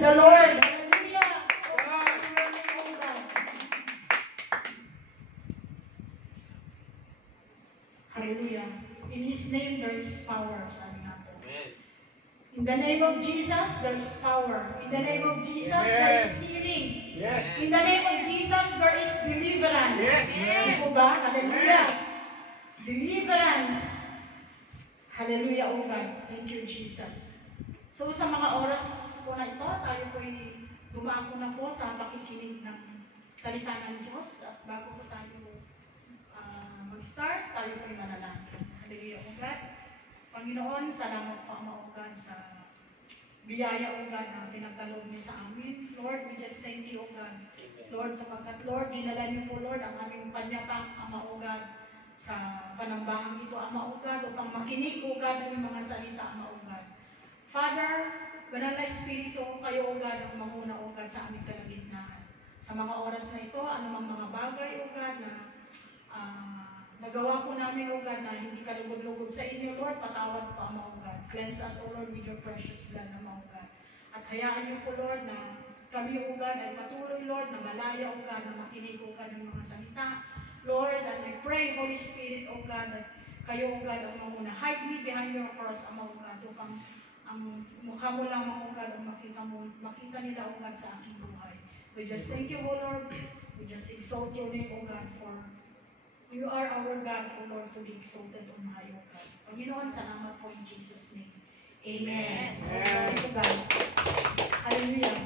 the Lord. Hallelujah. In His name there is power, sabi nga po. In the name of Jesus, there is power. In the name of Jesus, there is healing. Yes. In the name of Jesus, there is deliverance. Yes. Ano po ba? Hallelujah. Deliverance. Hallelujah, O God. Thank you, Jesus. So sa mga oras po na ito, tayo po'y dumako na po sa pakikinig ng salita ng Diyos. At bago po tayo mag-start, tayo po'y manalangin. Hallelujah, O God. Panginoon, salamat po, Ama, O God, sa biyaya, O God, na pinagkaloob niyo sa amin. Lord, we just thank you, O God. Lord, sapagkat, Lord, dinala niyo po, Lord, ang aming panyapang, Ama, O God, sa panambahang ito, Ama, O God, upang makinig, O God, ng mga salita, Ama, O God. Father, Banal na Espiritu, kayo, O God, ang manguna, O God, sa aming kalagitnaan. Sa mga oras na ito, anumang mga bagay, O God, na nagawa po namin, O God, na hindi kalugod-lugod sa inyo, Lord, patawad po, Ama, O God. Cleanse us, O Lord, with your precious blood, Ama, O God. At hayaan niyo po, Lord, na kami, O God, ay patuloy, Lord, na malaya, O God, na makinig, O God, ng mga salita. Lord, and I pray, Holy Spirit, O God, that kayo, O God, ang manguna. Hide me behind your cross, Ama, O God, upang ang mukha mo lamang, O God, ang makita nila, O God, sa aking buhay. We just thank you, O Lord. We just exalt your name, O God, for you are our God, O Lord, to be exalted on high, O God. Panginoon, salamat po in Jesus' name. Amen. Glory to God. Hallelujah.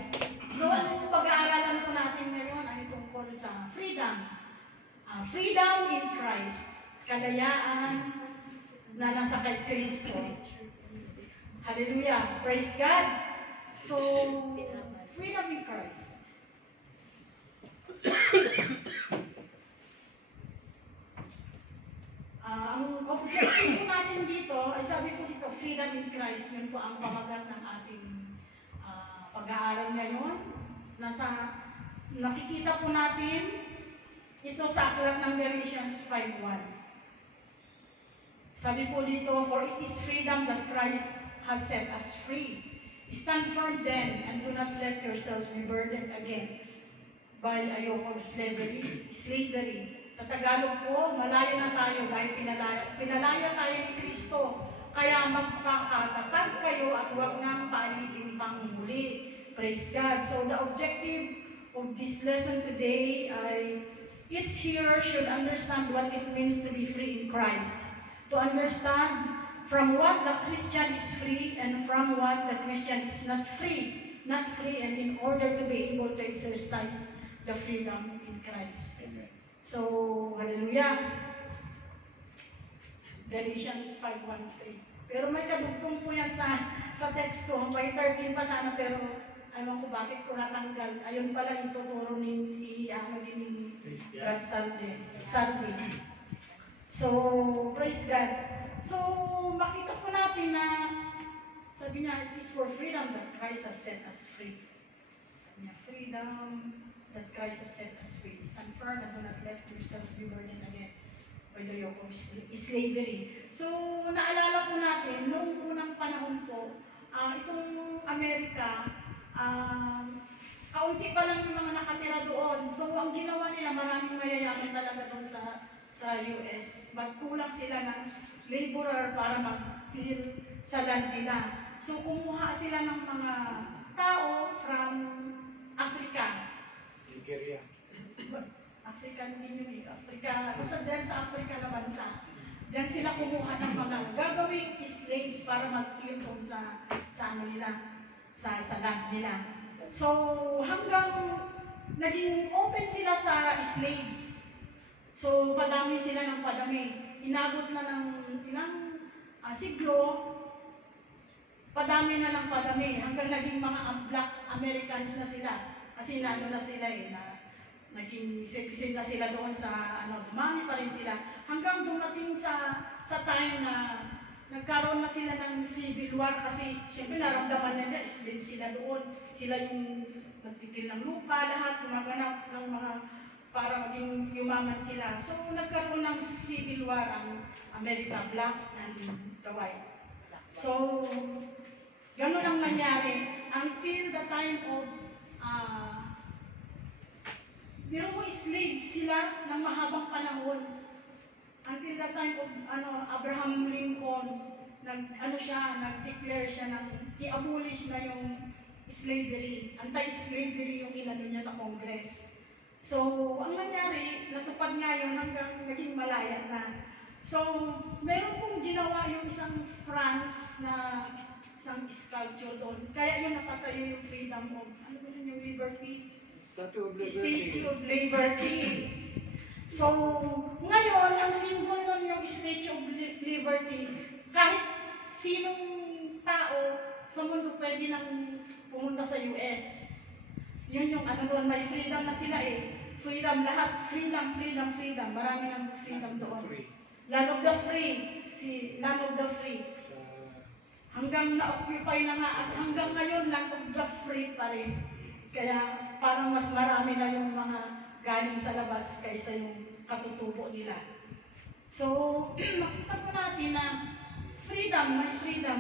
So, ang pag-aaralan po natin ngayon ay tungkol sa freedom. Freedom in Christ. Kalayaan na nasa kay Kristo. Hallelujah. Praise God. So, freedom in Christ. Ang objective po natin dito, ay sabi po dito, freedom in Christ. Yun po ang pamagat ng ating pag-aaral ngayon. Nakikita po natin ito sa aklat ng Galatians 5:1. Sabi po dito, for it is freedom that Christ has set us free. Stand firm then, and do not let yourselves be burdened again by a yoke of slavery. Sa Tagalog po, malaya na tayo dahil pinalaya tayo ni Kristo. Kaya magpakatatag kayo at huwag nang paalipin pang muli. Praise God. So the objective of this lesson today ay each hearer should understand what it means to be free in Christ. To understand from what the Christian is free and from what the Christian is not free. Not free, and in order to be able to exercise the freedom in Christ. Amen. So, hallelujah. Galatians 5:1-3. Pero may kadugtong po yan sa text ko. May 13 pa sana, pero ayaw ko bakit ko natanggal. Ayun pala ituturo ni Brad Saldi. So, praise God. So, makita po natin na sabi niya, it is for freedom that Christ has set us free. Sabi niya, freedom that Christ has set us free. Stand firm and do not let yourself be burdened again by the yoke of slavery. So, naalala po natin, noong unang panahon po, itong Amerika, kaunti pa lang yung mga nakatira doon. So, ang ginawa nila, maraming mayayaman talaga doon sa US. But kulang sila ng laborer para mag-till sa land nila. So, kumuha sila ng mga tao from Africa. Nigeria. African din yun eh. Africa, basta dyan sa Africa na bansa. Dyan sila kumuha ng mga gagawing slaves para mag-till doon sa ano nila, sa land nila. So, hanggang naging open sila sa slaves. So, padami sila ng padami. Inabot na ng ilang siglo, padami na ng padami. Hanggang naging mga black Americans na sila. Kasi nano na sila eh, naging sila doon sa, dumami pa rin sila. Hanggang dumating sa time na nagkaroon na sila ng civil war kasi siyempre naramdaman nila, slave sila doon. Sila yung nagtitil ng lupa, lahat, gumaganap ng mga para maging yumaman sila. So, nagkaroon ng civil war ang America, black and the white. So, gano'n ang nangyari until the time biro mo, slave sila ng mahabang panahon. Until the time of Abraham Lincoln, nag-declare siya i-abolish na yung slavery. Anti-slavery yung inano niya sa Congress. So, ang nangyari, natupad nga yun hanggang naging malaya na. So, meron pong ginawa yung isang France na isang sculpture doon. Kaya yun napatayo yung freedom of, ano ba yun yung liberty? Statue of Liberty. So, ngayon, ang symbol nun yung Statue of Liberty, kahit sinong tao sa mundo pwede nang pumunta sa US. Yun yung doon, may freedom na sila eh. Freedom lahat, freedom. Marami ng freedom doon. Land of the free, Land of the free. Hanggang na-occupy na nga at hanggang ngayon Land of the free pa rin. Kaya parang mas marami na yung mga galing sa labas kaysa yung katutubo nila. So, makita po natin na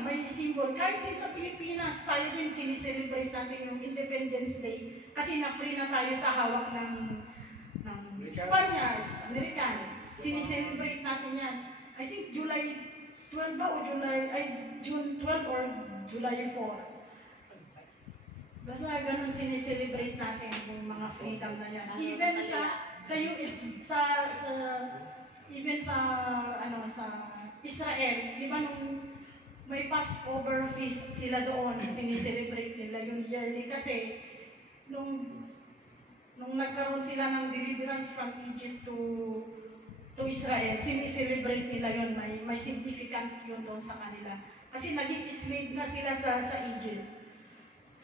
may symbol. Kahit din sa Pilipinas, tayo din sinicelebrate natin yung Independence Day kasi na-free na tayo sa hawak ng Spaniards, Americans. Sinicelebrate natin yan. I think July 12 ba o June 12 or July 4. Basta ganun sinicelebrate natin yung mga freedom na yan. Even sa US, even sa Israel, di ba nung may Passover feast sila doon, sinicelebrate nila yung yearly kasi nung nagkaroon sila ng deliverance from Egypt to Israel, sinicelebrate nila yun, may significant yun doon sa kanila. Kasi naging slave na sila sa Egypt.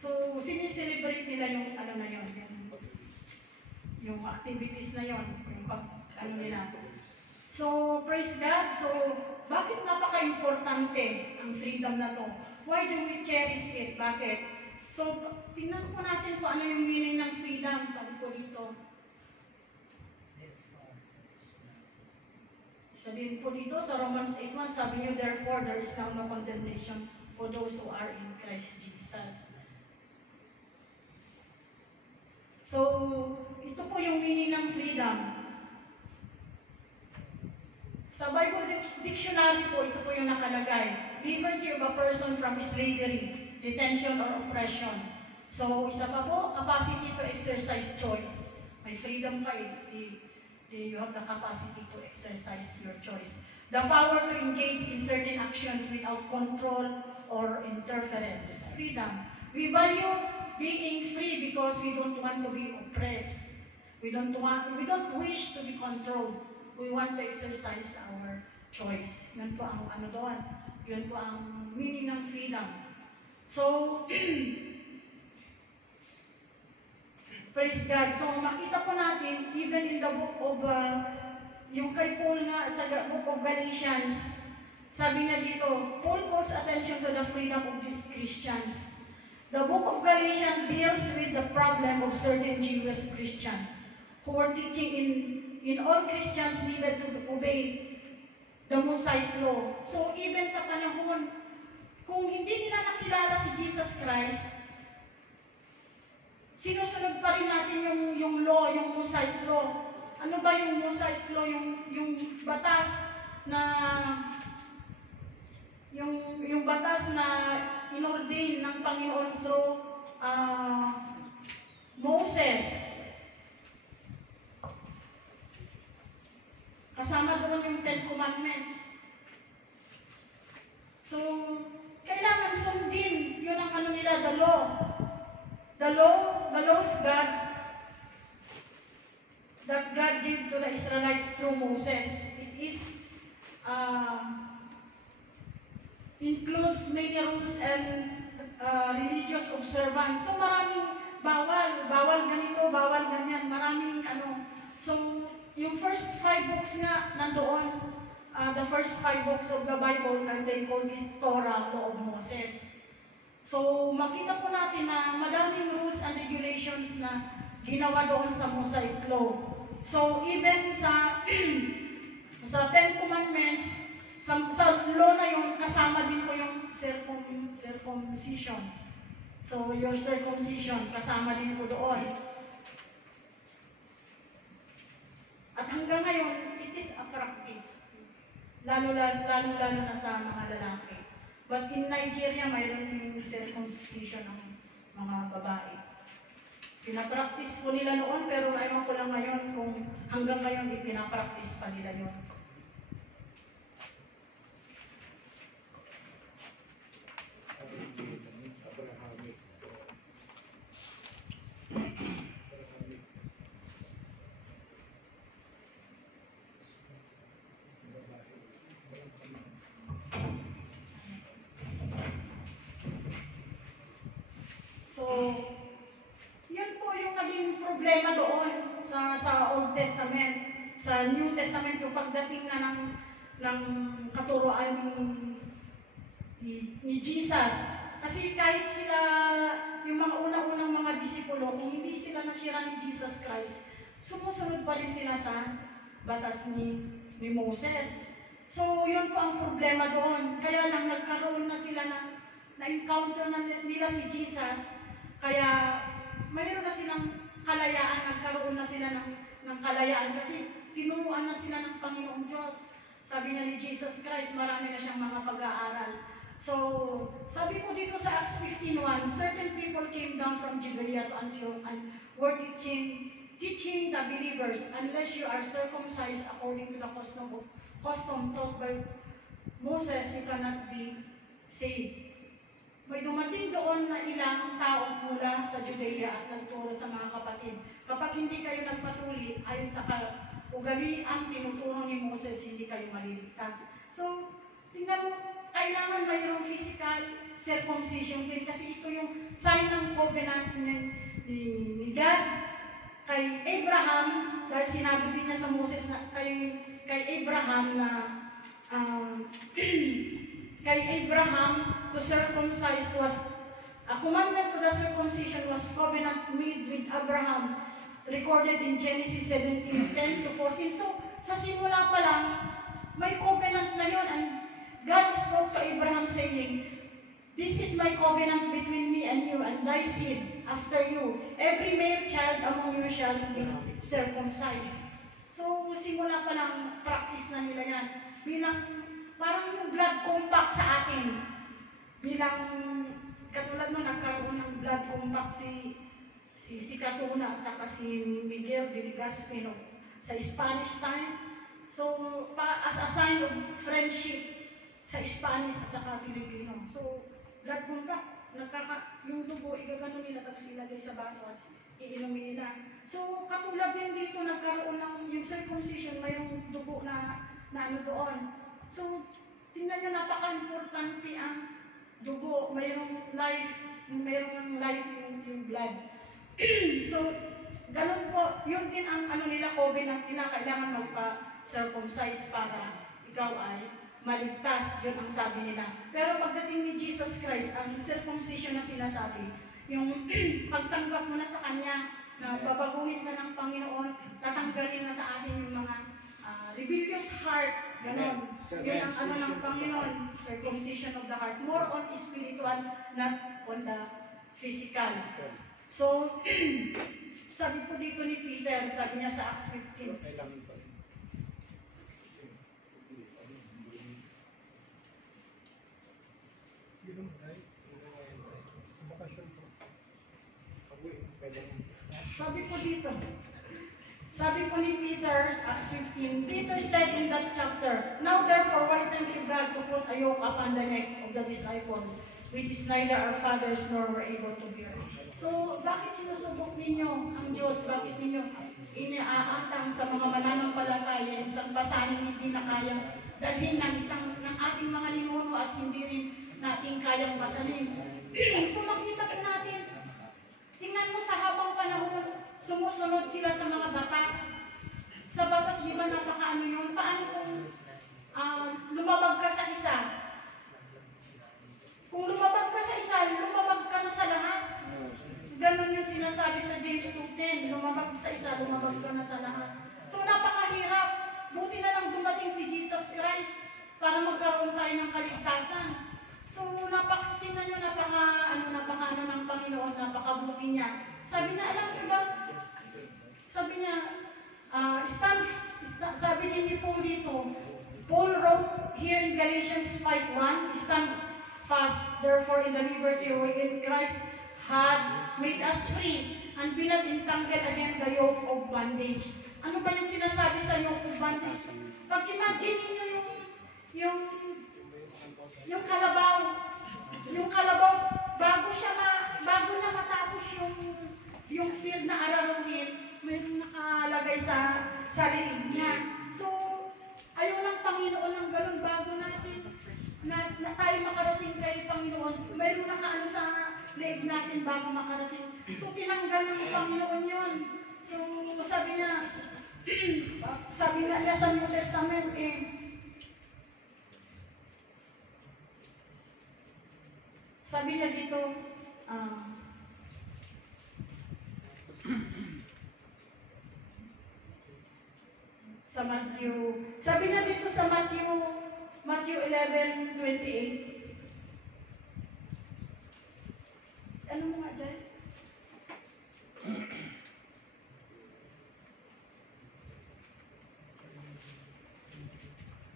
So, sinicelebrate nila yung na yun, yung activities na yun, yung nila. So, praise God. So, bakit napaka-importante ang freedom na to? Why do we cherish it? Bakit? So, tingnan po natin kung ano yung meaning ng freedom. Sabi ko dito. Sabi po dito sa Romans 8:1, sabi niyo, therefore, there is now no condemnation for those who are in Christ Jesus. So, ito po yung meaning ng freedom. Sa Bible Dictionary po, ito po yung nakalagay. Liberty of a person from slavery, detention, or oppression. So, isa pa po, capacity to exercise choice. May freedom ka eh. You have the capacity to exercise your choice. The power to engage in certain actions without control or interference. Freedom. We value being free because we don't want to be oppressed. We don't wish to be controlled. We want to exercise our choice. Yun po ang doon. Yun po ang meaning ng freedom. So, praise God. So, makita po natin, even in the book of, yung kay Paul nga, sa book of Galatians, sabi niya dito, Paul calls attention to the freedom of these Christians. The book of Galatians deals with the problem of certain Jewish Christians who were teaching in all Christians needed to obey the Mosaic law. So even sa panahon, kung hindi nila nakilala si Jesus Christ, sinusunod pa rin natin yung law, yung Mosaic law. Ano ba yung Mosaic law? Yung batas na yung batas na inordain ng Panginoon through Moses. Kasama doon yung 10 Commandments. So, kailangan sundin. Yun ang nila, the law. The laws that God gave to the Israelites through Moses. It is, includes many rules and religious observance. So, maraming bawal ganito, bawal ganyan. Maraming So, yung first 5 books nga nandoon, the first 5 books of the Bible, and they call it Torah, Law of Moses. So, makita po natin na madaming rules and regulations na ginawa doon sa Mosaic Law. So, even sa 10 Commandments, sa law na yun, kasama din po yung circumcision. So, your circumcision, kasama din po doon. At hanggang ngayon, it is a practice. Lalo na sa mga lalaki. But in Nigeria, mayroon din circumcision ng mga babae. Pinapractice po nila noon, pero ayaw ko lang ngayon kung hanggang ngayon pinapractice pa nila yun. So, yun po yung naging problema doon sa Old Testament. Sa New Testament, yung pagdating na ng katuroan ni Jesus. Kasi kahit sila, yung mga unang-unang mga disipulo, kung hindi sila nasira ni Jesus Christ, sumusunod pa rin sila sa batas ni Moses. So, yun po ang problema doon. Kaya lang nagkaroon na sila na-encounter na nila si Jesus. Kaya mayroon na silang kalayaan, nagkaroon na sila ng kalayaan kasi tinuruan na sila ng Panginoong Diyos. Sabi nga ni Jesus Christ, marami na siyang mga pag-aaral. So, sabi po dito sa Acts 15:1, certain people came down from Judea to Antioch and were teaching the believers, unless you are circumcised according to the custom taught by Moses, you cannot be saved. May dumating doon na ilang tao mula sa Judea at nagturo sa mga kapatid. Kapag hindi kayo nagpatuli, ayon sa ugaliang tinuturo ni Moses, hindi kayo maliligtas. So, tingnan mo, kailangan mayroong physical circumcision din kasi ito yung sign ng covenant ni God kay Abraham, dahil sinabi din niya sa Moses na kay Abraham na kay Abraham to circumcise was a commandment to the circumcision was covenant made with Abraham, recorded in Genesis 17:10 to 14. So, sa simula pa lang, may covenant na yun, and God spoke to Abraham saying, "This is my covenant between me and you and thy seed after you. Every male child among you shall be circumcised." So, simula pa lang, practice na nila yan. Bilang, parang yung blood compact sa atin. Bilang, katulad nun, nagkaroon ng blood compact si Katuna at saka si Miguel de Legazpi sa Spanish time. So, as a sign of friendship sa Spanish at saka Filipino. So, blood compact, yung dugo, igagano nila tapos ilagay sa baso at iinumin nila. So, katulad din dito, nagkaroon ng yung circumcision, mayroong dugo na ano doon. So, tingnan nyo, napaka-importante ang dugo, mayroong life yung blood. So, ganun po, yun din ang ano nila, covenant nila, kailangan magpa-circumcise para ikaw ay maligtas, yun ang sabi nila. Pero pagdating ni Jesus Christ, ang circumcision na sinasabi, yung pagtanggap mo na sa Kanya, na babaguhin ka ng Panginoon, tatanggalin na sa atin yung mga rebellious heart, ganon. Yun ang ano ng Panginoon, circumcision of the heart. More on spiritual, not on the physical. So, sabi po dito ni Peter, sabi niya sa Acts 15. Sabi po ni Peter, Acts 15, Peter said in that chapter, "Now therefore, why thank you God to put a yoke upon the neck of the disciples, which is neither our fathers nor were able to bear." So, bakit sinusubok ninyo ang Diyos? Bakit ninyo iniaatang sa mga mananampalataya, isang pasanin hindi na kayang dalhin ng ating mga ninuno at hindi rin natin kayang pasanin? So, makita po natin, tingnan mo sa habang panahon, sumusunod sila sa mga batas. Sa batas, di ba napakaano yun? Paano kung lumabag ka sa isa? Kung lumabag ka sa isa, lumabag ka na sa lahat. Ganon yung sinasabi sa James 2:10, lumabag sa isa, lumabag ka na sa lahat. So napakahirap. Buti na lang dumating si Jesus Christ para magkaroon tayo ng kaligtasan. So tingnan nyo, napaka ng abutin niya. Sabi niya, alam mo ba, sabi niya, sabi ni Paul dito, Paul wrote here in Galatians 5:1, stand fast, therefore in the liberty wherein Christ had made us free, and be not entangled again the yoke of bondage. Ano ba yung sinasabi sa yoke of bondage? Pag-imagine niyo yung kalabaw, bago niya matapos yung field na araruhin, mayroong nakalagay sa liig niya. So, ayaw ng Panginoon ng ganun bago natin na tayo makarating kay Panginoon. Mayroong nakaano sa liig natin bago makarating. So, tinanggal ng Panginoon yun. So, sabi niya sa New Testament, sabi niya dito, sa Matthew, sabi niya dito sa Matthew 11:28. Ano mo nga dyan?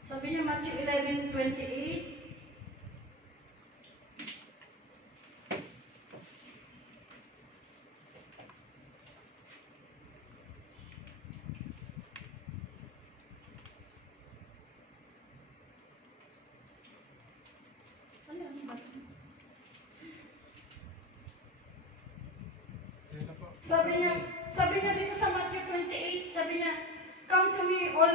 Sabi niya Matthew 11:28. Sabi niya dito sa Matthew 28, sabi niya, come to me all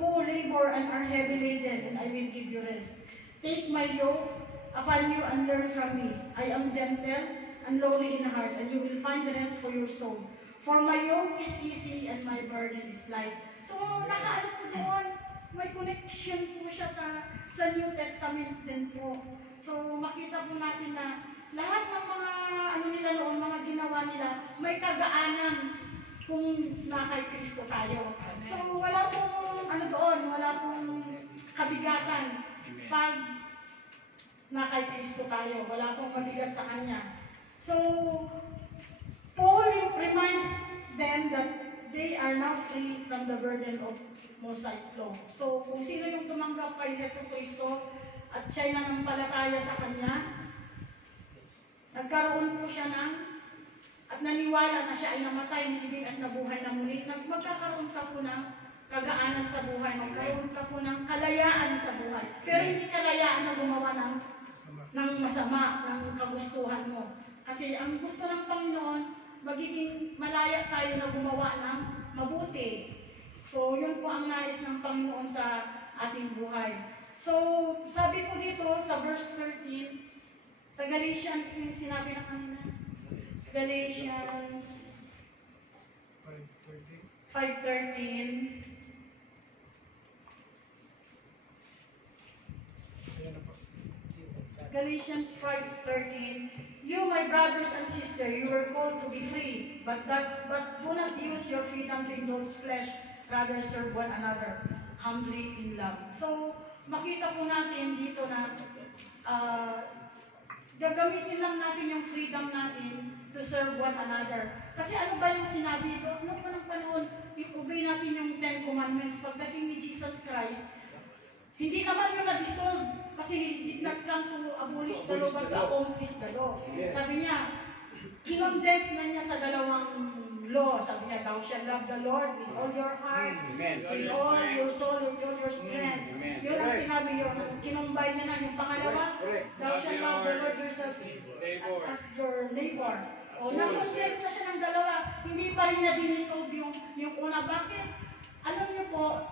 who labor and are heavy laden, and I will give you rest. Take my yoke upon you and learn from me. I am gentle and lowly in heart, and you will find rest for your soul. For my yoke is easy and my burden is light. So, nakaano po doon, may connection po siya sa New Testament din po. So, makita po natin na lahat ng mga ano nila noon, mga ginawa nila, may kagaanan kung na kay Kristo tayo. So, wala pong ano doon, wala pong kabigatan pag na kay Kristo tayo. Wala pong mabigat sa Kanya. So, Paul reminds them that they are now free from the burden of Mosaic law. So, kung sino yung tumanggap kay Yesu Kristo at siya'y nanampalataya sa Kanya, nagkaroon po siya at naniwala na siya ay namatay, hindi at nabuhay na muli, magkakaroon ka po ng kagaanan sa buhay, magkaroon ka po ng kalayaan sa buhay. Pero hindi kalayaan na gumawa ng masama, ng kagustuhan mo. Kasi ang gusto ng Panginoon, magiging malaya tayo na gumawa ng mabuti. So, yun po ang nais ng Panginoon sa ating buhay. So, sabi po dito sa verse 13, sa Galatians, yung sinabi na kanina, Galatians 5:13. Galatians 5:13. You, my brothers and sisters, you were called to be free, but do not use your freedom to indulge flesh, rather serve one another humbly in love. So, makita po natin dito na gagamitin lang natin yung freedom natin to serve one another. Kasi ano ba yung sinabi ito? Noong unang panahon, i-obey natin yung 10 Commandments. Pagdating ni Jesus Christ, hindi naman yung na-dissolve. Kasi he did not come to abolish the law, but to accomplish the law. Sabi niya, kinondense na niya sa dalawang law. Sabi niya, thou shalt love the Lord with all your heart, with all your soul, with all your strength. Yun ang sinabi yun. Kinumbay niya na yung pangalawa, thou shalt love the Lord yourself as your neighbor. O, na-condense na siya ng dalawa. Hindi pa rin niya dinisolve yung una. Bakit? Alam niyo po,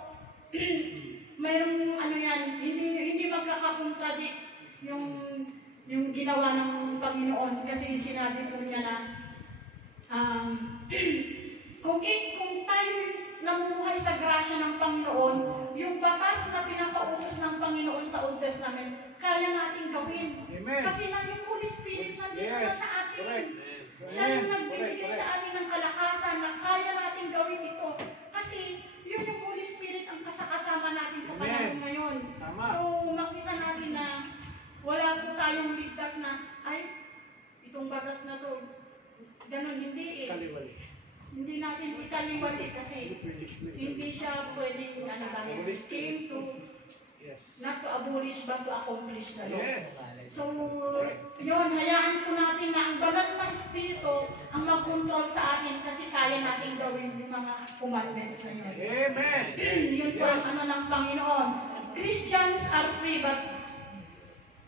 mayroong ano yan, hindi magkakakontradict yung ginawa ng Panginoon. Kasi sinabi po niya na kung tayo namumuhay sa grasya ng Panginoon, yung batas na pinapautos ng Panginoon sa Old Testament, kaya natin gawin. Amen. Kasi yung Holy Spirit nandito na sa atin. Correct. Siya yung nagbibigay sa atin ng kalakasan na kaya natin gawin ito. Kasi yun yung Holy Spirit ang kasama natin sa panahon ngayon. Tama. So makita natin na wala po tayong ligtas na, ay, itong batas na to, ganun, hindi eh. Kaliwali. Hindi natin ikaliwali kasi hindi siya pwedeng, ano sabi, came to, Yes. not to abolish but to accomplish the law. Yes. So, yun, hayaan po natin na ang banal na Espiritu ang mag-control sa atin kasi kaya natin gawin yung mga commandments na yun. Amen. Yun po ang ano ng Panginoon. Christians are free but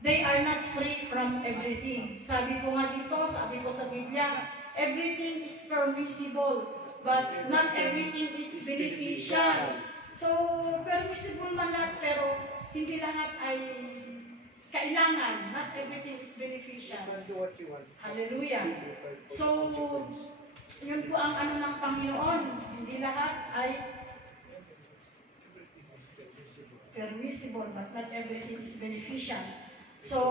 they are not free from everything. Sabi ko nga dito, sabi ko sa Biblia, everything is permissible but not everything is beneficial. So, permissible man lahat, pero hindi lahat ay kailangan. Not everything is beneficial. Do what you want. Hallelujah. So, yun po ang ano ng Panginoon. Hindi lahat ay permissible, but not everything is beneficial. So,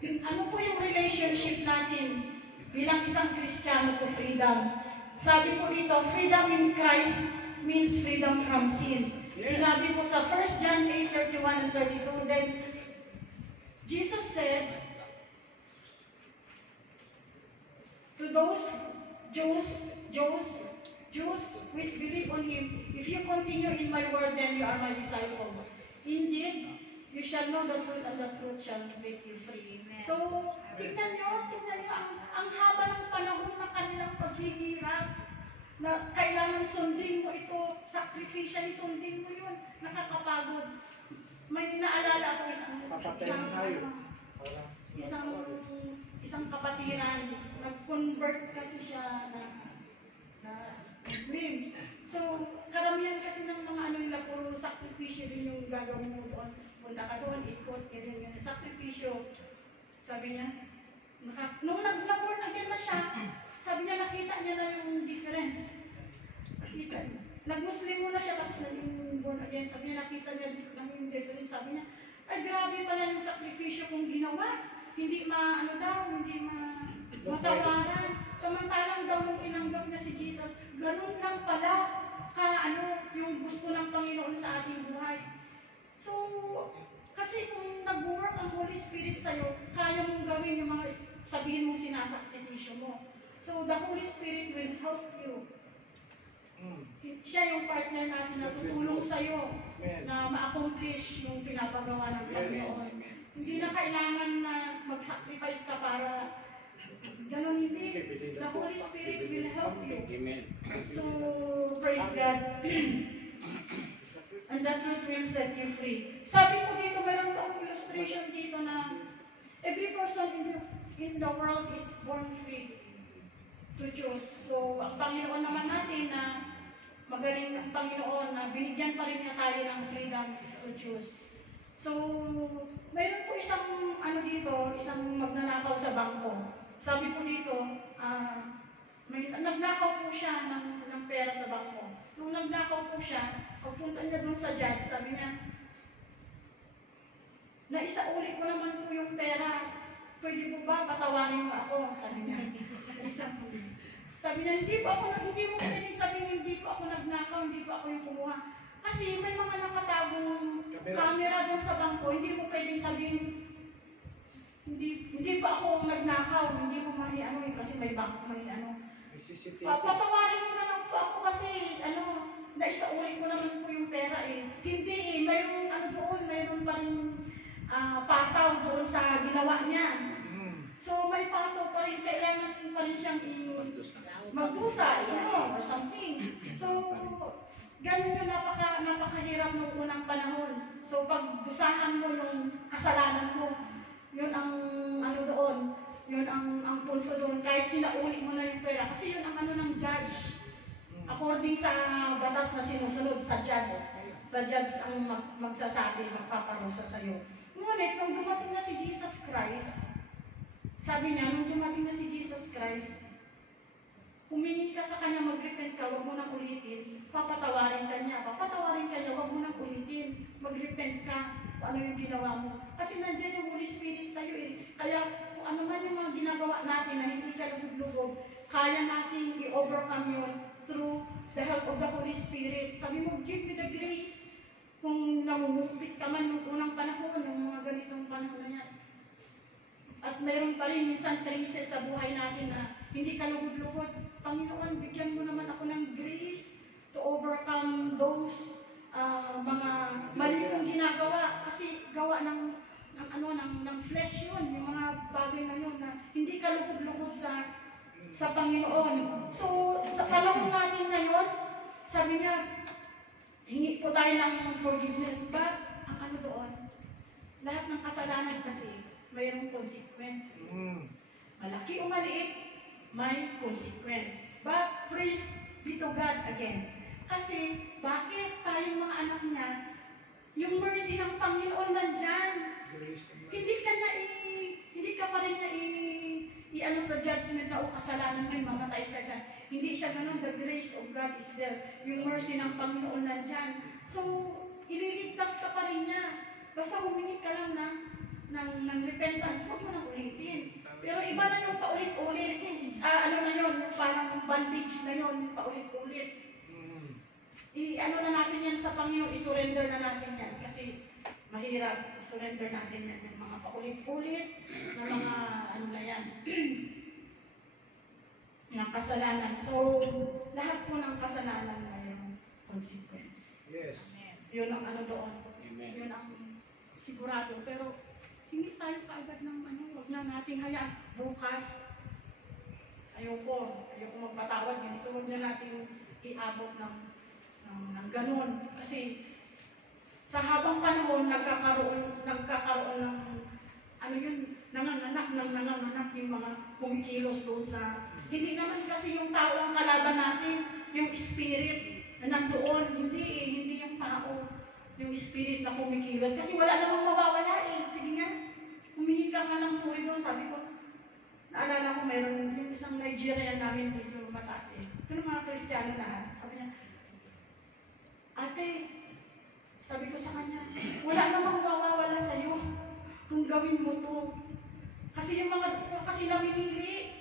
ano po yung relationship natin bilang isang Kristiyano to freedom? Sabi po dito, freedom in Christ means freedom from sin. Yes. Sinabi po sa 1 John 8:31 and 32, then Jesus said to those Jews which believe on Him, if you continue in my word, then you are my disciples. Indeed, you shall know the truth, and the truth shall make you free. Amen. So, tingnan nyo, ang haba ng panahon ng kanilang paghihirap, na kailangan sundin mo ito, sacrificially sundin mo yun, nakakapagod. May naalala ako isang kapatiran, nag-convert kasi siya na Muslim. So, karamihan kasi ng mga ano nila, puro sakripisyo din yung gagawin mo doon. Punta ka doon, ikot, ganyan. Sakripisyo. Sabi niya, nung nag-born again na siya, sabi niya, nakita niya na yung difference. Nakita niya. Nag-Muslim muna siya, tapos naging born again. Sabi niya, nakita niya na yung difference. Sabi niya, ay grabe pala yung sakripisyo kong ginawa. Hindi matawaran. Samantalang daw nung tinanggap niya si Jesus, ganun lang pala yung gusto ng Panginoon sa ating buhay. So, kasi kung nag-work ang Holy Spirit sa'yo, kaya mong gawin yung mga sabihin mong sinasakripisyo mo. So, the Holy Spirit will help you. Siya yung partner natin na tutulong sa'yo na ma-accomplish yung pinapagawa ng Panginoon. Hindi na kailangan na mag-sacrifice ka para ganun, hindi. The Holy Spirit will help you. So, praise God. And the truth will set you free. Sabi ko dito, mayroon pa akong illustration dito na every person in the world is born free to choose. So, ang Panginoon naman natin na magaling ang Panginoon na binigyan pa rin niya tayo ng freedom to choose. So, mayroon po isang isang magnanakaw sa bangko. Sabi po dito, nagnakaw po siya ng pera sa bangko. Nung nagnakaw po siya, pagpunta niya doon sa judge, sabi niya, naisauli ko naman po yung pera. Pwede po ba patawarin mo ako? Sabi niya. Sabi niya, hindi mo pwedeng sabihin, hindi po ako nagnakaw, hindi po ako yung kumuha. Kasi may mga nakatagong camera doon sa bangko, hindi mo pwedeng sabihin, hindi pa ako nagnakaw, hindi mo kasi may bangko, patawarin mo na lang po ako kasi, naisauli ko naman po yung pera eh. Hindi mayroong mayroon pa rin pataw doon sa ginawa niya. So may pataw pa rin, kailangan pa rin siyang magdusa, or something. So, ganun yung napakahirap ng unang panahon. So pag dusahan mo yung kasalanan mo, yun ang yun ang punto doon, kahit sinauli mo na yung pera, kasi yun ang ng judge. According sa batas na sinusunod sa judge ang magsasabi, magpaparusa sa'yo. Ngunit, nung dumating na si Jesus Christ, sabi niya, nung dumating na si Jesus Christ, humingi ka sa kanya, mag-repent ka, huwag mo nang ulitin, papatawarin ka niya, huwag mo nang ulitin, mag-repent ka, kung ano yung ginawa mo. Kasi nandiyan yung Holy Spirit sa'yo eh. Kaya kung ano man yung mga ginagawa natin na hindi ka lugod-lugod, kaya natin i-overcome yun through the help of the Holy Spirit. Sabi mo, give me the grace. Kung namumupit ka man nung unang panahon, ng mga ganitong panahon na yan, At mayroon pa rin minsan traces sa buhay natin na hindi ka lugod-lugod. Panginoon, bigyan mo naman ako ng grace to overcome those mga mali kong ginagawa. Kasi gawa ng flesh yun, yung mga bagay na yun na hindi ka lugod-lugod sa Panginoon. So, sa panahon natin ngayon, sabi niya, hingi po tayo ng forgiveness. But, ang ano doon, lahat ng kasalanan kasi, mayroong consequence. Malaki o maliit, may consequence. But praise be to God again. Kasi bakit tayong mga anak niya, yung mercy ng Panginoon nandyan. Hindi ka pa rin niya i-ano sa judgment na o kasalanan mo, mamatay ka dyan. Hindi siya ganun. The grace of God is there. Yung mercy ng Panginoon nandyan. So, ililigtas ka pa rin niya. Basta humingi ka lang ng repentance, huwag mo nang ulitin. Pero iba na yung paulit-ulit. Ano na yun, parang bandage na yun, paulit-ulit. I-ano na natin yan sa Panginoon, i-surrender na natin yan. Kasi mahirap, i-surrender natin yan. Yung mga paulit-ulit na mga ano na yan, ng kasalanan. So, lahat po ng kasalanan na yung consequence. Yes. Yun ang ano doon. Amen. Yun ang sigurado. Pero, hindi tayo kaagad ng ano, huwag na nating hayaan. Bukas, ayoko magpatawad ganito. Huwag na natin iabot ng ganun. Kasi, sa habang panahon, nagkakaroon ng, ano yun, nanganganak yung mga kumikilos doon sa, hindi naman kasi yung tao ang kalaban natin, yung spirit na nandoon, hindi yung tao, yung spirit na kumikilos. Kasi wala namang mawawala eh. Sige nga, humingi ka nga ng sorry doon. Sabi ko, naalala ko meron yung isang Nigerian namin, medyo mataas eh. Ito ng mga Kristiyano lahat. Sabi niya, ate, sabi ko sa kanya, wala namang mawawala sa'yo kung gawin mo to. Kasi yung mga doktor kasi namimili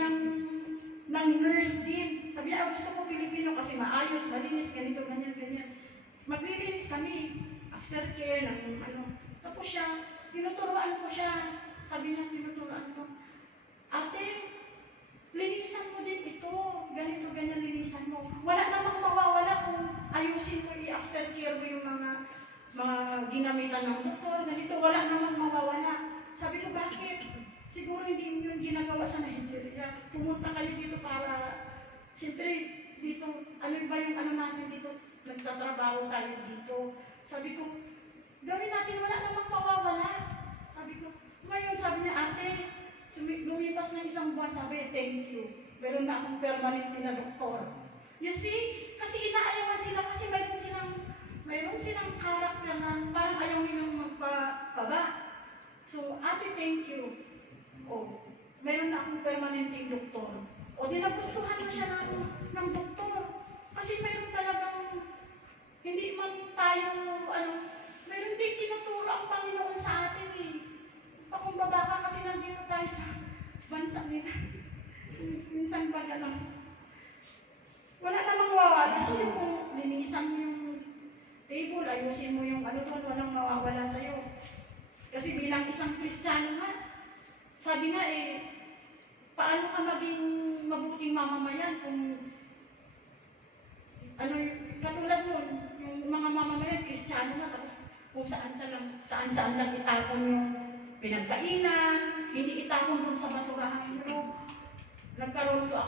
ng nurse din. Sabi niya, gusto ko Pilipino kasi maayos, malinis, ganito, ganyan. Maglilinis kami, aftercare, ng ano. Tapos siya, tinuturuan ko siya. Sabi niya, tinuturuan ko, ate, linisan mo din ito. Ganito, ganyan, linisan mo. Wala namang mawawala kung ayusin mo, i-aftercare mo yung mga ginamitan ng doktor, ganito. Wala namang mawawala. Sabi ko, bakit? Siguro hindi mo yung ginagawa sa Nigeria. Pumunta kayo dito para, siyempre, dito, ano ba yung ano natin dito? Nagtatrabaho tayo dito. Sabi ko, gawin natin, wala namang mawawala. Sabi ko, ngayon sabi niya, ate, lumipas ng isang buwan, sabi, thank you. Meron na akong permanent na doktor. You see, kasi inaayawan sila kasi mayroon silang karakter na parang ayaw nilang magpababa. So, ate, thank you. O, meron na akong permanent doktor. O, di nagustuhan na siya ng doktor. Kasi mayroon talagang, hindi man tayo, mayroon din tinuturo ang Panginoon sa atin eh. Pakumbaba ka kasi nandito tayo sa bansa nila. Minsan pa lang. Wala namang mawawala. Kasi kung linisan mo yung table, ayusin mo yung ano doon, walang mawawala sa'yo. Kasi bilang isang Kristiyano nga, sabi nga eh, paano ka maging mabuting mamamayan kung katulad nun, yung mga mamamayan, Kristiyano na, tapos kung saan lang itapon yung pinagkainan, hindi itapon dun sa basurahan mo. Nagkaroon po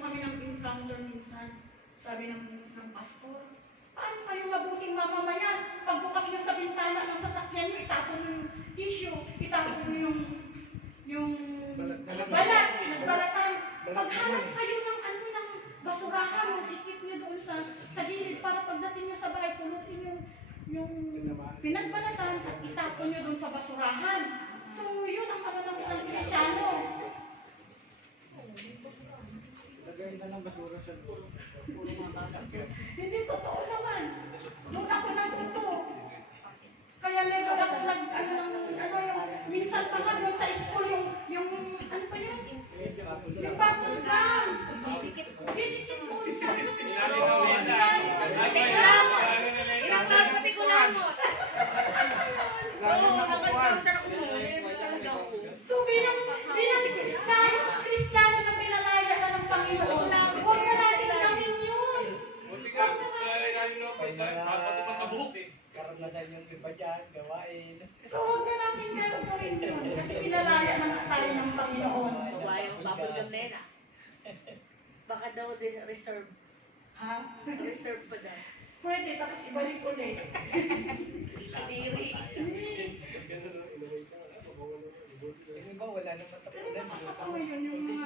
kami ng encounter minsan, sabi ng pastor, paano kayo mabuting mamamayan? Pagbukas nyo sa bintana ng sasakyan nyo, itapon nyo yung tissue, itapon nyo yung nagbalatan. Maghanap kayo ng basurahan, mag-ikip nyo doon sa gilid para pagdating nyo sa bahay, pulutin yung pinagbalatan at itapon nyo doon sa basurahan. So, yun ang ano ng isang Kristiyano. Lagay na lang basura sa Hindi totoo naman. Doon ako natuto. Kaya never ako minsan pa nga doon sa school yung ano pa yun? Yung battle gun. Didikit ko. Sabi ko, Ilang kapatikulan mo. Oo, nakagkanta ko mo. Mababulgam na yun ah. Baka daw reserve. Ha? Reserve pa daw. Pwede, tapos ibalik ulit. Kadiri. Yung iba, wala naman Pero tapunan. nakakatawa yun yung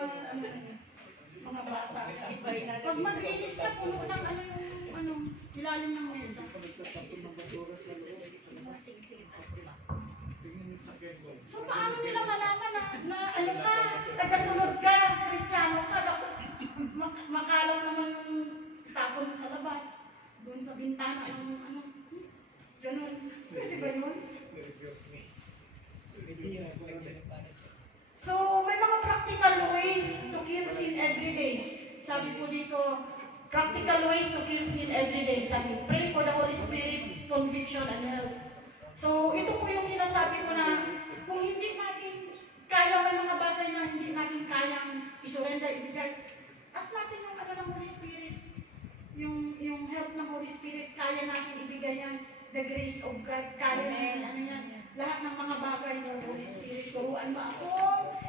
mga bata. Iba'y na Pag maglinis ka, puno ng ilalim ng mesa. Nagtatapon ng basura sa loob. Sige, taas ko lang. Tingnan yung sakyan ko. So paano nila malaman na ano ka, tagasunod ka, Kristiyano ka, tapos makalam naman yung tapon mo sa labas, doon sa bintana ng ganun. Pwede ba yun? Hindi yan. So may mga practical ways to kill sin every day. Sabi po dito, practical ways to kill sin every day. Sabi, pray for the Holy Spirit's conviction and help. So ito po yung sinasabi ko na kung hindi natin kaya, may mga bagay na hindi natin kayang isurrender, ibigay, ask natin yung ng Holy Spirit, yung help ng Holy Spirit, kaya natin ibigay yan, the grace of God, kaya natin, yan, lahat ng mga bagay ng Holy Spirit, turuan mo ako,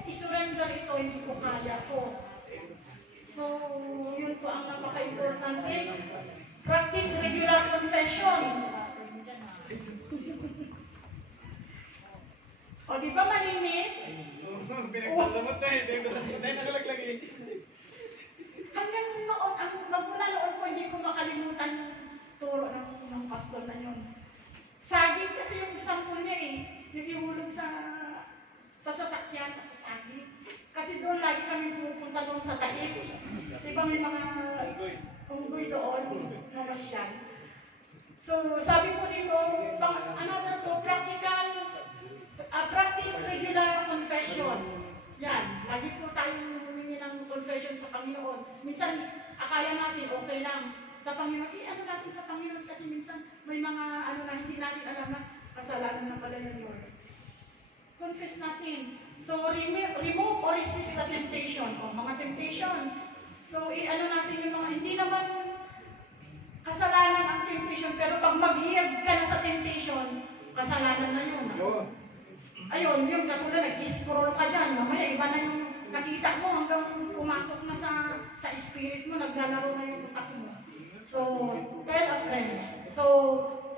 isurrender ito, hindi ko kaya ko. So, yun po ang napaka-importante. Practice regular confession. O, di ba malinis? Pinagdalamot tayo. Tayo nakalaglagi. Hanggang noon, magmula noon po, hindi ko makalimutan yung turo ng pastor na yun. Saging kasi yung sample niya eh. Yung ihulog sa sasakyan, tapos saging. Kasi doon lagi kami pupunta doon sa Taif. Di ba may mga unggoy doon, mamasyal. So, sabi po dito, another po, practice regular confession. Yan, lagi po tayong humingi ng confession sa Panginoon. Minsan, akala natin okay lang sa Panginoon. Ano natin sa Panginoon kasi minsan may mga na hindi natin alam na kasalanan na pala yun. Confess natin. So, remove or resist the temptation. O, mga temptations. So, natin yung mga, hindi naman kasalanan ang temptation, pero pag mag-yield ka na sa temptation, kasalanan na yun. Ayun, yung katulad, nag-scroll ka dyan, mamaya iba na yung nakita mo hanggang pumasok na sa spirit mo, naglalaro na yung utak mo. So, tell a friend. So,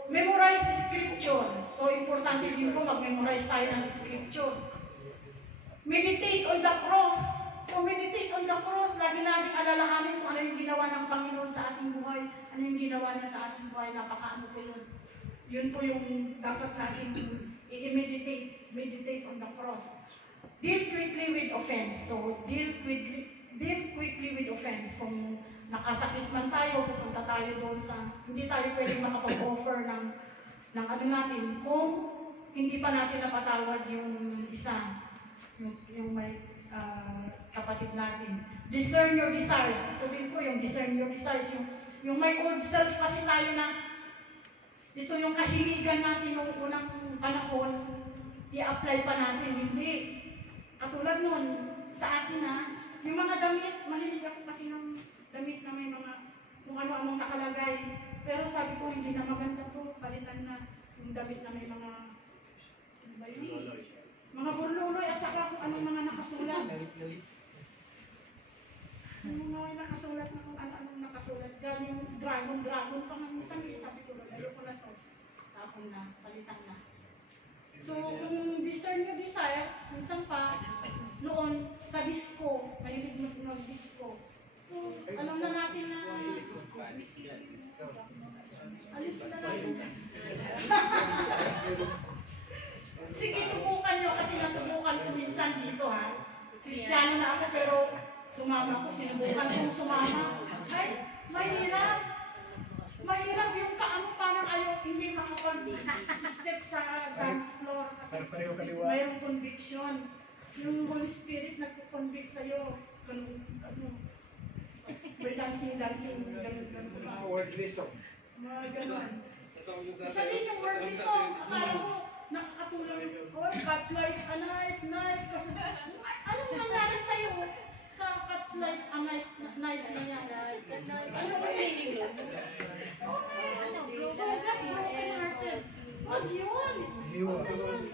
memorize the scripture. So, importante din po mag-memorize tayo ng scripture. Meditate on the cross. So, meditate on the cross. Lagi natin alalahanin kung ano yung ginawa ng Panginoon sa ating buhay. Ano yung ginawa niya sa ating buhay. Napakaano po yun. Yun po yung dapat natin i-meditate. Meditate on the cross. Deal quickly with offense. So, deal quickly with offense. Kung nakasakit man tayo, pupunta tayo doon sa, hindi tayo pwedeng makapag-offer ng ano natin. Kung hindi pa natin napatawad yung isa, yung may kapatid natin. Discern your desires. Ito din po yung discern your desires. Yung may old self kasi tayo na ito yung kahiligan natin noong unang panahon, i-apply pa natin. Hindi. Katulad nun, sa akin yung mga damit, mahilig ako kasi ng damit na may mga kung ano-anong nakalagay. Pero sabi ko, hindi na maganda to, palitan na yung damit na may mga ano ba yun? Mga burluloy at saka kung anong mga nakasulat. Yung mga nakasulat na kung ano-anong nakasulat. Diyan yung dragon pa nga minsan, sabi ko, ayoko na to. Tapon na, palitan na. So, kung discern your desire, minsan pa, noon, sa disco, mahilig mo disco. So, alam na natin na, alis na natin. Sige, subukan nyo kasi nasubukan ko minsan dito Kristiyano na ako pero sumama ko, sinubukan kong sumama. Ay, mahirap. Mahirap yung parang ayaw, hindi makapag-step sa dance floor kasi mayroong conviction. Yung Holy Spirit nagpo-convict sa'yo. May dancing, ganun. Worldly song. Mga ganun. Isa din yung worldly song. Akala mo, nakakatulong. Oh, God's life, a knife. Kasi, anong nangyari sa'yo? Sa God's life, a knife na yan. Ano ba yung so God broken-hearted. Wag yun. Wag yun.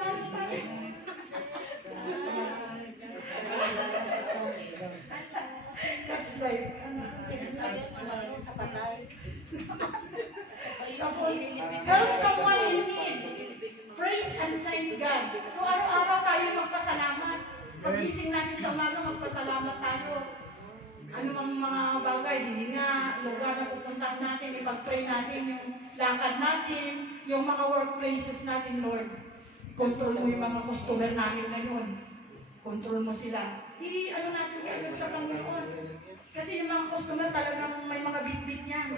Sabi pa rin. Tapos, help someone in need. Praise and thank God. So araw-araw tayo magpasalamat. Pagising natin sa umaga, magpasalamat tayo. Ano mang mga bagay, hihinga, lugar na pupuntahan natin, ipag-pray natin yung lakad natin, yung mga workplaces natin, Lord. Control mo yung mga customer namin ngayon. Control mo sila. Ano natin agad sa Panginoon. Kasi yung mga customer talagang may mga bit-bit yan.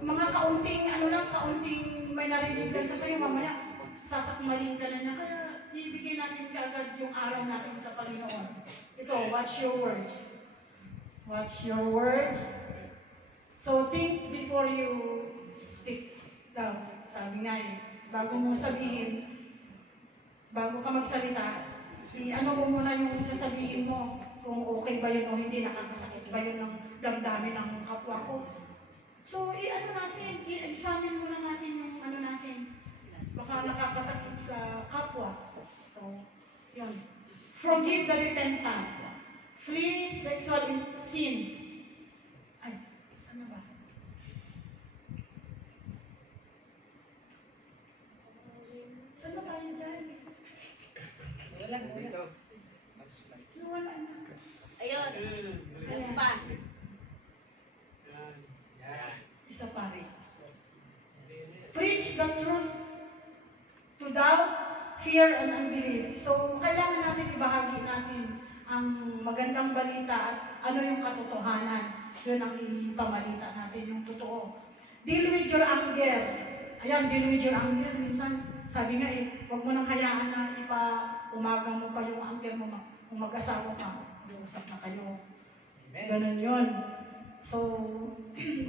Mga kaunting, kaunting may narinig lang sa sayo, mamaya sasakmalin ka na niya. Kaya ibigay natin kaagad yung araw natin sa Panginoon. Ito, watch your words. Watch your words. So think before you speak daw. Sabi nga bago mo sabihin, bago ka magsalita, ano mo muna yung sasabihin mo, kung okay ba yun o hindi, nakakasakit ba yun ng damdamin ng kapwa ko. So, i-examine muna natin yung natin. Baka nakakasakit sa kapwa. So, yun. Forgive the repentant. Flee sexual sin. Ay, saan na ba? Saan na tayo dyan? Wala dito. Wala na. Ayun. Pass. Isa pa rin. Preach the truth to doubt, fear, and unbelief. So, kailangan natin ibahagi natin ang magandang balita at ano yung katotohanan. Yun ang ipamalita natin, yung totoo. Deal with your anger. Ayan, deal with your anger. Minsan, sabi nga huwag mo nang hayaan na umaga mo pa yung anger mo. Kung mag-asawa ka, usap na kayo. Ganun yun. So,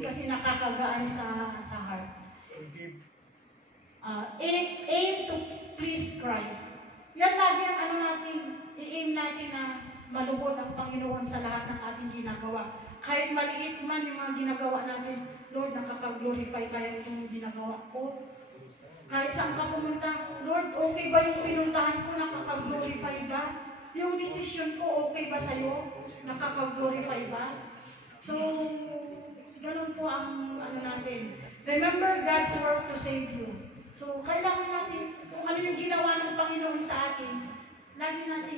kasi nakakagaan sa heart. Aim to please Christ. Yan lagi ang natin, i-aim natin na malugod ang Panginoon sa lahat ng ating ginagawa. Kahit maliit man yung mga ginagawa natin, Lord, nakaka-glorify kaya itong ginagawa ko. Kahit saan ka pumunta, Lord, okay ba yung pinuntahan ko, nakaka-glorify ba? Yung decision ko, okay ba sa'yo? Nakaka-glorify ba? So, ganun po ang natin. Remember God's work to save you. So, kailangan natin, kung ano yung ginawa ng Panginoon sa atin, lagi natin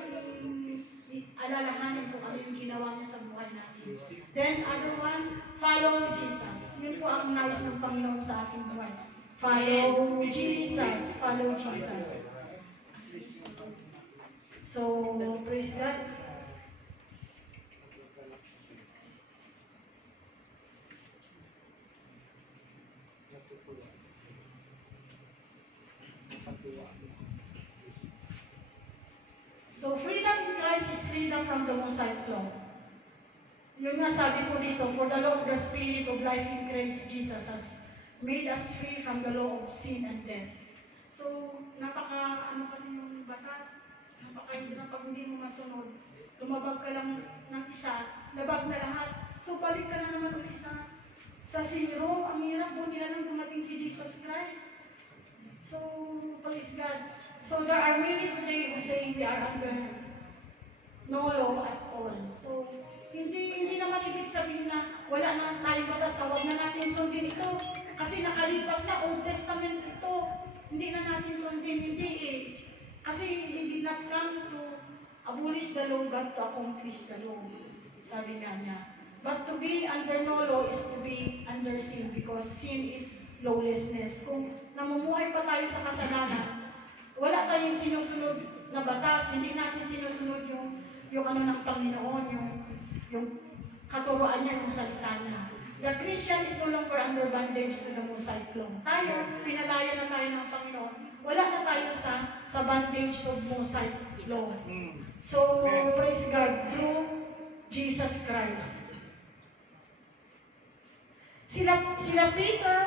alalahanin kung ano yung ginawa niya sa buhay natin. Then, other one, follow Jesus. Yun po ang nais ng Panginoon sa ating buhay. Follow Jesus. Follow Jesus. So, praise God. So, freedom in Christ is freedom from the Mosaic law. Yun nga sabi ko dito, for the law of the Spirit of life in Christ Jesus has made us free from the law of sin and death. So, kasi yung batas, napakahirap pag hindi mo masunod. Lumabag ka lang ng isa, labag na lahat. So, balik ka na naman ulit sa zero. Ang hirap, buti na lang dumating si Jesus Christ. So, praise God. So, there are many today who say they are under no law at all. So, hindi naman ibig sabihin na wala na tayong batas, huwag na natin sundin ito. Kasi nakalipas na, Old Testament ito. Hindi na natin sundin, hindi Kasi He did not come to abolish the law, but to accomplish the law. Sabi nga niya. But to be under no law is to be under sin, because sin is lawlessness. Kung namumuhay pa tayo sa kasalanan, wala tayong sinusunod na batas, hindi natin sinusunod yung ng Panginoon, yung katuruan niya, yung salita niya. The Christian is no longer under bondage to the Mosaic law. Tayo, pinalaya na tayo ng Panginoon. Wala na tayo sa bondage to Mosaic law. So, praise God, through Jesus Christ. Sila Peter,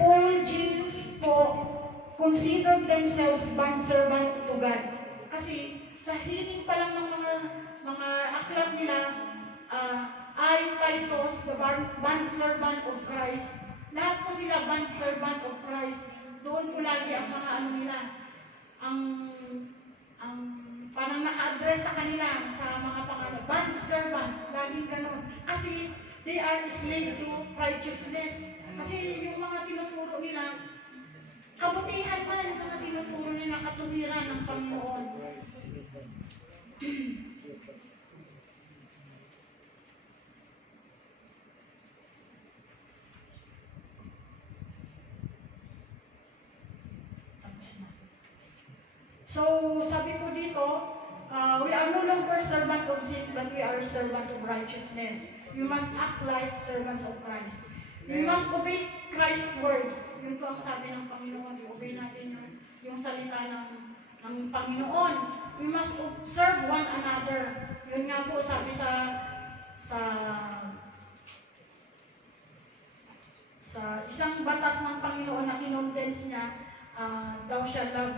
Paul, James po, considered themselves bondservant to God. Kasi sa hiling pa lang ng mga aklat nila, I, Titus, the bondservant of Christ, lahat po sila bondservant of Christ. Doon po lagi ang mga nila, ang parang naka-address sa kanila sa mga pangalan, bondservant, lagi ganun. Kasi they are slave to righteousness. Kasi yung mga tinuturo nila, kabutihan na yung mga tinuturo nila, katuwiran ng Panginoon. So, sabi ko dito, we are no longer servant of sin, but we are servant of righteousness. We must act like servants of Christ. We must obey Christ's words. Yun po ang sabi ng Panginoon. I-obey natin yung salita ng Panginoon. We must serve one another. Yun nga po sabi sa isang batas ng Panginoon na kinondense niya, thou shall love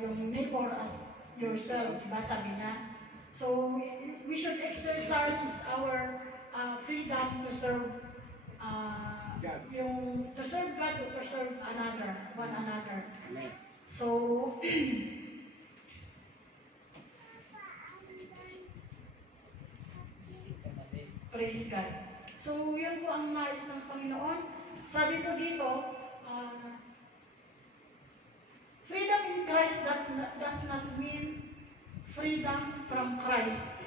yung neighbor as yourself, diba sabi niya? So, we should exercise our freedom to serve to serve God or to serve one another. Amen. So, praise God. So, yun po ang nais ng Panginoon. Sabi po dito, freedom in Christ does not mean freedom from Christ.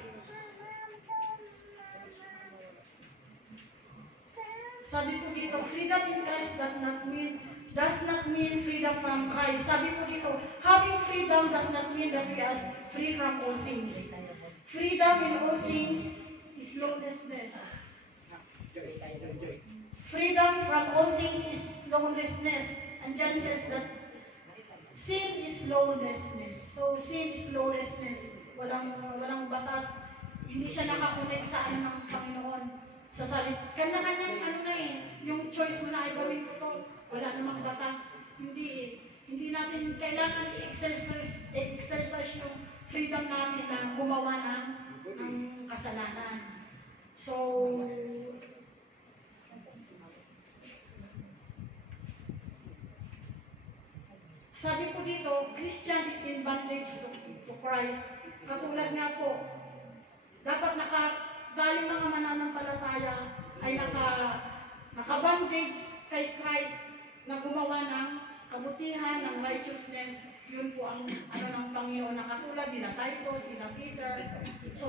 Sabi po dito, freedom in Christ does not mean freedom from Christ. Sabi po dito, having freedom does not mean that we are free from all things. Freedom in all things is lawlessness. Freedom from all things is lawlessness. And John says that sin is lawlessness. So sin is lawlessness. Walang batas. Hindi siya nakakonect sa ano ng Panginoon. Sa salit. Kanya-kanyang ano na yung choice mo na ay gawin ko to. Wala namang batas. Hindi natin kailangan i-exercise yung freedom natin na gumawa ng kasalanan. So, sabi po dito, Christian is in bondage to Christ. Katulad nga po, dapat dahil mga mananampalataya ay naka-bondage kay Christ na gumawa ng kabutihan, ng righteousness. Yun po ang ng Panginoon na katulad nila Titus, nila Peter. So,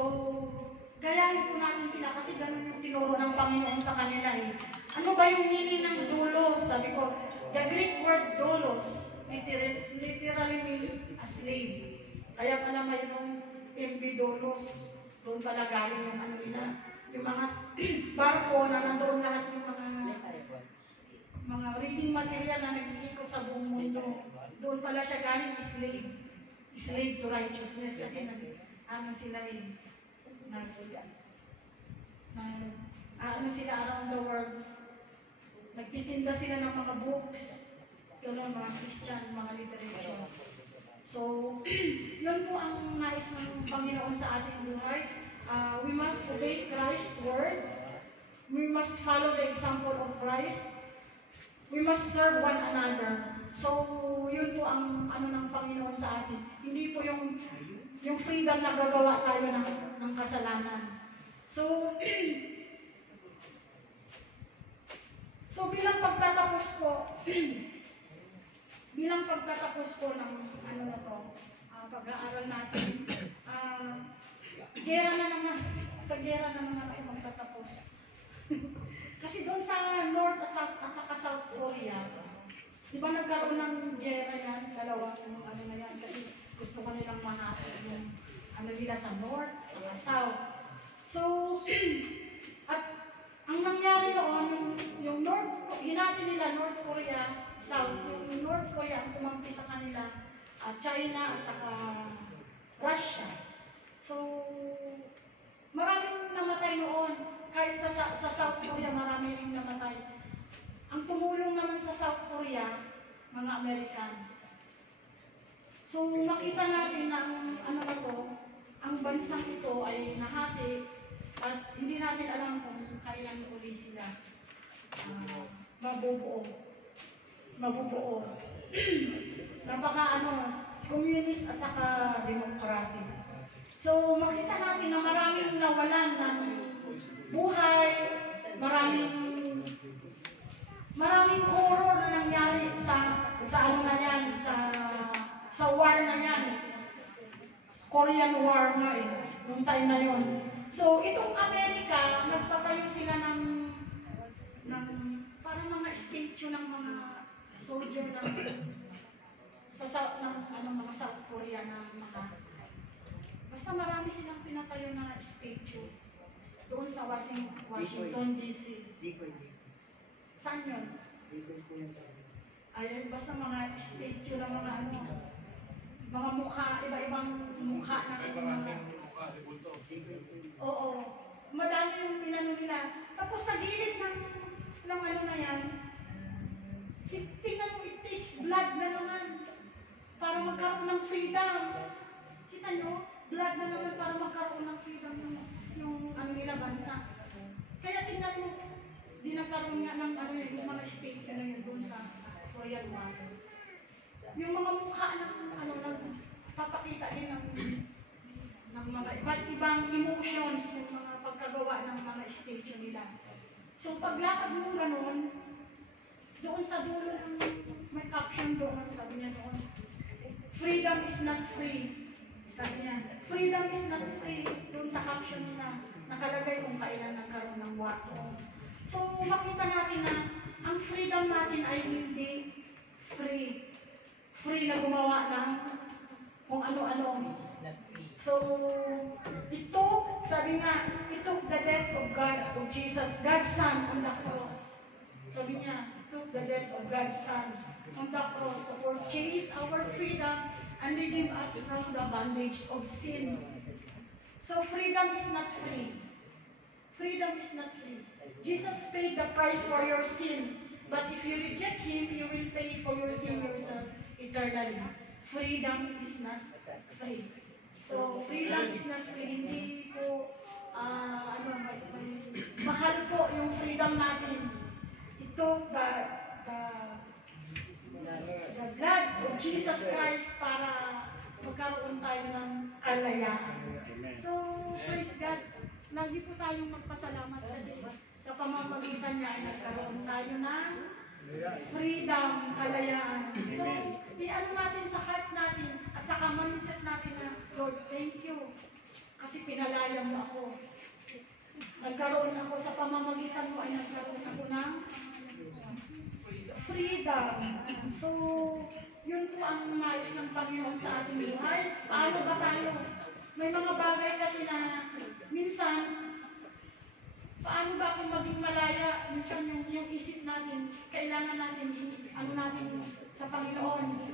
gayahin po natin sila kasi ganun yung tinuro ng Panginoon sa kanila eh. Ano ba yung meaning ng doulos? Sabi ko, the Greek word doulos literally means a slave. Kaya pala mayroong MB doulos. Doon pala galing yung ano nila. Yung mga barko na nandoon lahat yung mga reading material na nag-iikot sa buong mundo. Doon pala siya galing slave. Slave to righteousness kasi ano sila ano sila around the world. Nagtitinda sila ng mga books. Yun ang mga Christian, mga literature. So, yun po ang nais ng Panginoon sa ating buhay. We must obey Christ's word. We must follow the example of Christ. We must serve one another. So, yun po ang ano ng Panginoon sa atin. Hindi po yung freedom na gagawa tayo ng kasalanan. So, bilang pagtatapos po ng ano na to, pag-aaral natin, gera na naman tayo magtatapos. Kasi doon sa North at saka South Korea, di ba nagkaroon ng gera yan, dalawang ano na yan, kasi gusto ko nilang mahapon yung ano nila sa North at South. So, at ang nangyari noon, yung hinati nila North Korea, South, yung North Korea ang tumangki sa kanila, China at saka Russia. So, maraming namatay noon. Kahit sa South Korea, marami rin namatay. Ang tumulong naman sa South Korea, mga Americans. So, makita natin na ang bansang ito ay nahati at hindi natin alam kung kailan uli sila mabubuo. Napaka communist at saka democratic. So, makita natin na maraming nawalan ng buhay, maraming Maraming horror na nangyari sa ano na yan, sa war na yan. Korean War nga eh, noong time na yon. So, itong Amerika, nagpatayo sila ng parang mga statue ng mga soldier ng mga South Korea na basta marami silang pinatayo na statue doon sa Washington DC. Saan yun? Ayun, basta mga statue ng mga mukha, iba-ibang mukha ng mga... Oo. Madami yung pinano nila. Tapos sa gilid ng ano na yan, tingnan mo, it takes blood na naman para magkaroon ng freedom. Kita nyo? Blood na naman para magkaroon ng freedom yung ano nila bansa. Kaya tingnan mo, di nagkaroon nga ng yung mga state doon sa Korean War. Yung mga mukha ng papakita din ng mga iba't ibang emotions, yung mga pagkagawa ng mga statue nila. So paglakad mo ganun, doon sa dulo ng may caption doon, sabi niya doon, freedom is not free. Sabi niya, freedom is not free. Doon sa caption nila, nakalagay kung kailan nagkaroon ng war. So makita natin na ang freedom natin ay hindi free. Free na gumawa ng kung ano-ano. So, ito, sabi nga, it took the death of God, of Jesus, God's Son on the cross. Sabi niya, it took the death of God's Son on the cross to purchase our freedom and redeem us from the bondage of sin. So, freedom is not free. Freedom is not free. Jesus paid the price for your sin. But if you reject Him, you will pay for your sin yourself eternally. Freedom is not free. So, freedom is not free. Hindi po, mahal po yung freedom natin. Ito, the blood of Jesus Christ para magkaroon tayo ng kalayaan. So, praise God. Lagi po tayong magpasalamat kasi sa pamamagitan niya ay nagkaroon tayo ng freedom, kalayaan. So, i-ano natin sa heart natin at sa mindset natin na, Lord, thank you. Kasi pinalaya mo ako. Nagkaroon ako sa pamamagitan mo ay nagkaroon ako ng freedom. So, yun po ang nais ng Panginoon sa ating buhay. Paano ba tayo? May mga bagay kasi na minsan, paano ba kung maging malaya? Minsan yung isip natin, kailangan natin, natin sa Panginoon.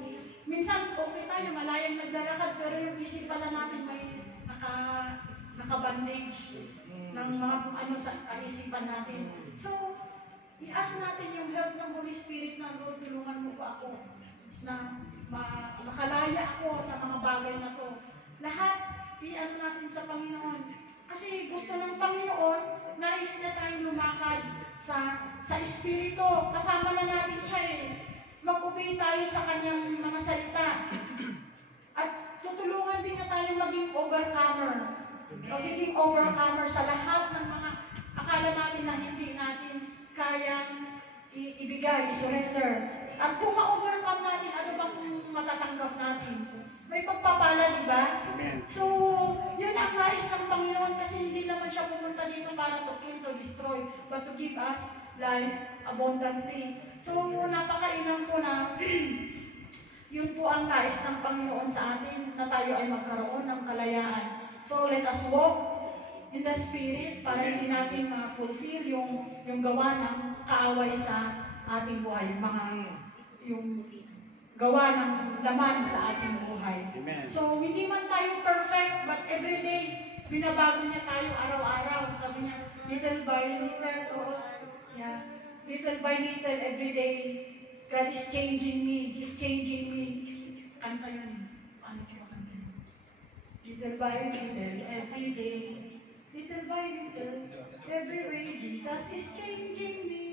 Minsan, okay tayo, malayang naglalakad, pero yung isip pala natin may naka-bandage ng mga sa kaisipan natin. So, i-ask natin yung help ng Holy Spirit na, Lord, tulungan mo ba ako na makalaya ako sa mga bagay na to. Lahat, i-ano natin sa Panginoon. Kasi gusto ng Panginoon, nais na tayong lumakad sa Espiritu. Kasama na natin siya eh. Mag-obey tayo sa kanyang mga salita. At tutulungan din na tayong maging overcomer. Magiging overcomer sa lahat ng mga akala natin na hindi natin kayang ibigay, surrender. At kung ma-overcome natin, ano bang matatanggap natin? May pagpapala, di ba? So, yun ang nais ng Panginoon kasi hindi naman siya pumunta dito para to kill, to destroy, but to give us life abundantly. So, napakainam po na yun po ang nais ng Panginoon sa atin na tayo ay magkaroon ng kalayaan. So, let us walk in the Spirit para hindi natin ma-fulfill yung gawa ng kaaway sa ating buhay. Yung gawa ng laman sa ating buhay. Amen. So, hindi man tayo perfect, but every day, binabago niya tayo araw-araw. Sabi niya, little by little, little by little, every day, God is changing me, He's changing me. Kanta yun. Paano siya kanta yun? Little by little, every day, little by little, every way, Jesus is changing me.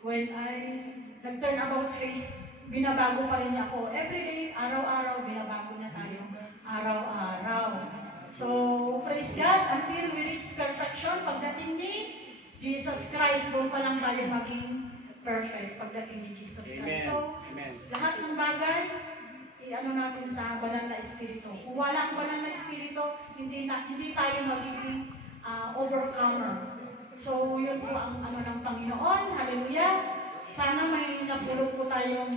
When I nag-turn about face, binabago pa rin niya ako. Every day, araw-araw, binabago niya tayo. Araw-araw. So, praise God, until we reach perfection, pagdating ni Jesus Christ, doon pa lang tayo maging perfect pagdating ni Jesus Christ. Amen. So, Amen. lahat ng bagay, i-ano natin sa banal na espiritu. Kung wala ang banal na espiritu, hindi tayo magiging overcomer. So, yun po ang ano ng Panginoon. Hallelujah. Sana may napulot po tayong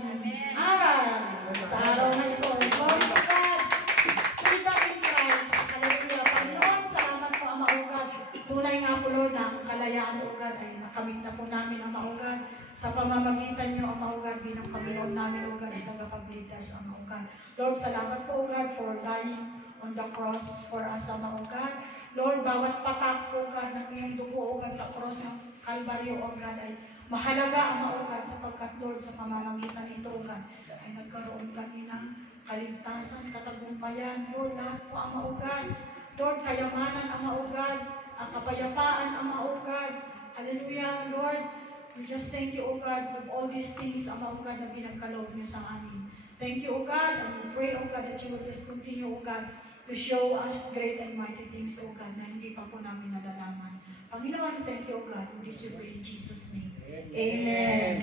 aral sa araw na ito. Glory to God. Freedom in Christ. Hallelujah. Panginoon, salamat po, Ama o God. Tunay nga po, Lord, na ang kalayaan o God ay nakamit na po namin, Ama o God, sa pamamagitan niyo, Ama o God, bilang Panginoon namin, O God, at tagapagligtas, Ama o God. Lord, salamat po, O God, for dying on the cross for us, Ama o God. Lord, bawat patak, O God, ng iyong dugo, O God, sa cross ng Kalbaryo, O God, ay mahalaga, Ama o God, sapagkat, Lord, sa pamamagitan nito, O God, ay nagkaroon kami ng kaligtasan, katagumpayan. Lord, lahat po, Ama o God. Lord, kayamanan, Ama o God, kapayapaan, Ama o God. Hallelujah, Lord. We just thank you, O God, for all these things, Ama o God, na binagkaloob niyo sa amin. Thank you, O God, and we pray, O God, that you will just continue, O God, to show us great and mighty things, O God, na hindi pa po namin nalalaman. Panginoon, thank you, O God, and this we pray in Jesus' name. Amen.